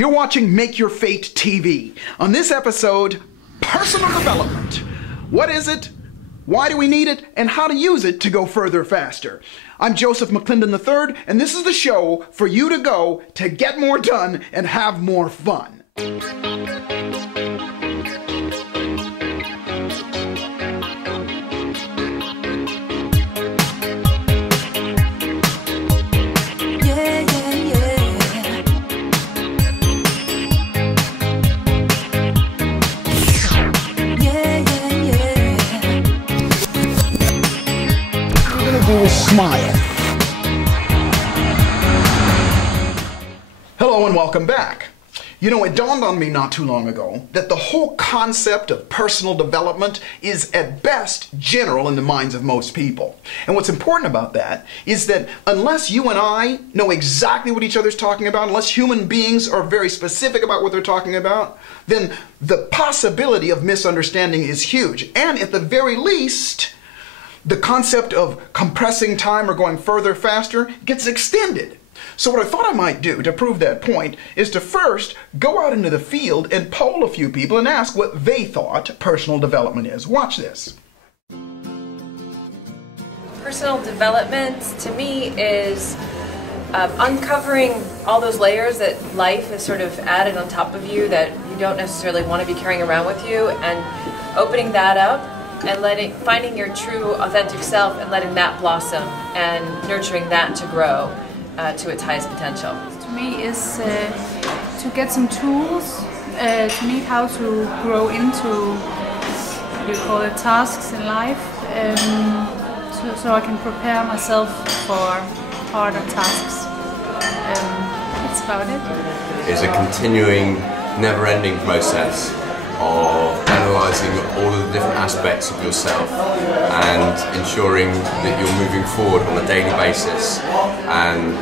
you're watching Make Your Fate TV. On this episode, personal development. What is it? Why do we need it? And how to use it to go further faster. I'm Joseph Mcclendon III, and this is the show for you to go to get more done and have more fun. Smile. Hello and welcome back. You know, it dawned on me not too long ago that the whole concept of personal development is at best general in the minds of most people. And what's important about that is that unless you and I know exactly what each other's talking about, unless human beings are very specific about what they're talking about, then the possibility of misunderstanding is huge. And at the very least, the concept of compressing time or going further faster gets extended. So what I thought I might do to prove that point is to first go out into the field and poll a few people and ask what they thought personal development is. Watch this. Personal development to me is uncovering all those layers that life has sort of added on top of you that you don't necessarily want to be carrying around with you, and opening that up and finding your true authentic self and letting that blossom and nurturing that to grow to its highest potential. To me is to get some tools to me how to grow into, what do you call it, tasks in life, so I can prepare myself for harder tasks. That's about it. It's a continuing, never-ending process of analysing all of the different aspects of yourself and ensuring that you're moving forward on a daily basis and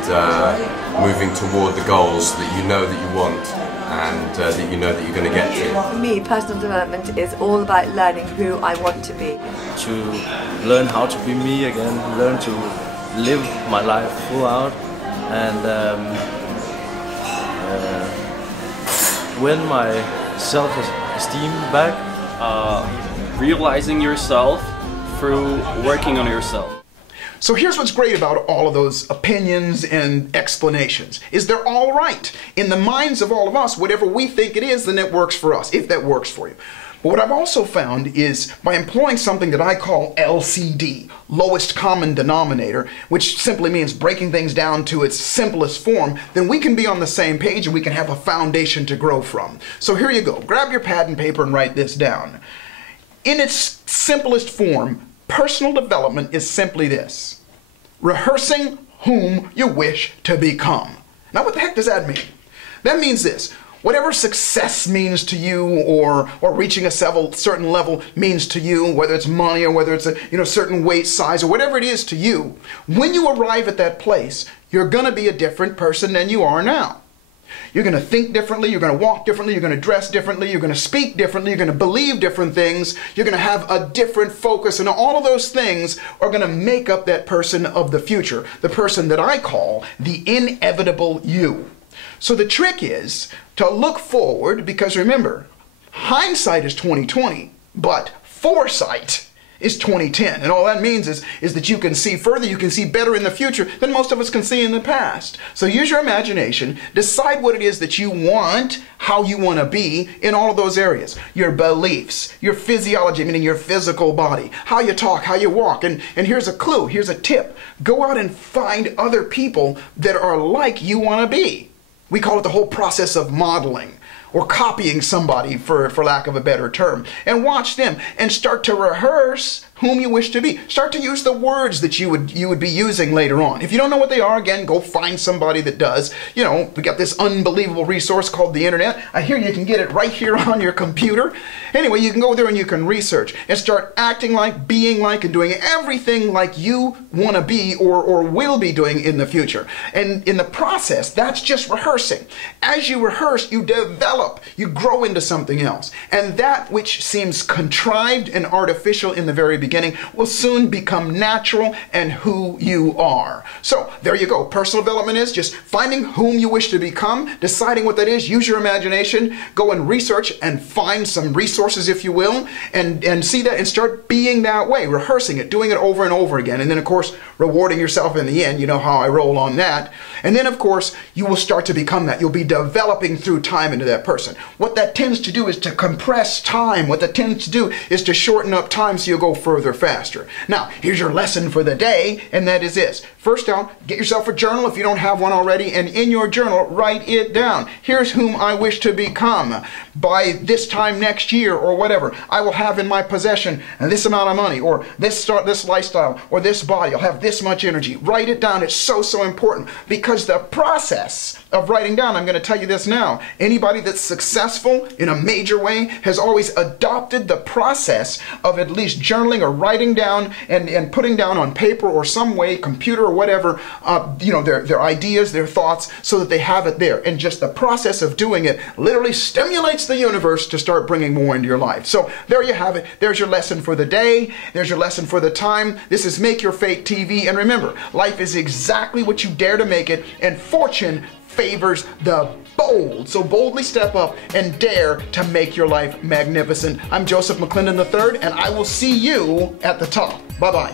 moving toward the goals that you know that you want and that you know that you're going to get to. For me, personal development is all about learning who I want to be. To learn how to be me again, learn to live my life full out, and when my self-esteem back. Realizing yourself through working on yourself. So here's what's great about all of those opinions and explanations, is they're all right. In the minds of all of us, whatever we think it is, then it works for us, if that works for you. But what I've also found is by employing something that I call LCD, lowest common denominator, which simply means breaking things down to its simplest form, then we can be on the same page and we can have a foundation to grow from. So here you go. Grab your pad and paper and write this down. In its simplest form, personal development is simply this: rehearsing whom you wish to become. Now what the heck does that mean? That means this: whatever success means to you, or reaching a certain level means to you, whether it's money or whether it's a certain weight, size, or whatever it is to you, when you arrive at that place, you're going to be a different person than you are now. You're going to think differently, you're going to walk differently, you're going to dress differently, you're going to speak differently, you're going to believe different things, you're going to have a different focus, and all of those things are going to make up that person of the future, the person that I call the inevitable you. So the trick is to look forward, because remember, hindsight is 20/20, but foresight is 20/10. And all that means is that you can see further, you can see better in the future than most of us can see in the past. So use your imagination, decide what it is that you want, how you want to be in all of those areas. Your beliefs, your physiology, meaning your physical body, how you talk, how you walk. And here's a clue, here's a tip. Go out and find other people that are like you want to be. We call it the whole process of modeling, or copying somebody, for lack of a better term. And watch them and start to rehearse whom you wish to be. Start to use the words that you would be using later on. If you don't know what they are, again, go find somebody that does. You know, we got this unbelievable resource called the internet. I hear you can get it right here on your computer. Anyway, you can go there and you can research and start acting like, being like, and doing everything like you want to be or will be doing in the future. And in the process, that's just rehearsing. As you rehearse, you develop, you grow into something else. And that which seems contrived and artificial in the very beginning beginning will soon become natural and who you are. So there you go. Personal development is just finding whom you wish to become, deciding what that is, use your imagination, go and research and find some resources, if you will, and see that and start being that way, rehearsing it, doing it over and over again. And then, of course, rewarding yourself in the end. You know how I roll on that. And then, of course, you will start to become that. You'll be developing through time into that person. What that tends to do is to compress time. What that tends to do is to shorten up time so you'll go further faster. Now, here's your lesson for the day, and that is this. First down, get yourself a journal if you don't have one already, and in your journal, write it down. Here's whom I wish to become. By this time next year or whatever, I will have in my possession this amount of money, or this lifestyle, or this body. I'll have this much energy. Write it down. It's so, so important, because the process of writing down, I'm going to tell you this now, anybody that's successful in a major way has always adopted the process of at least journaling or writing down and putting down on paper or some way, computer or whatever, their ideas, their thoughts, so that they have it there. And just the process of doing it literally stimulates the universe to start bringing more into your life. So there you have it. There's your lesson for the day. There's your lesson for the time. This is Make Your Fate TV. And remember, life is exactly what you dare to make it, and fortune favors the bold. So boldly step up and dare to make your life magnificent. I'm Joseph Mcclendon III, and I will see you at the top. Bye-bye.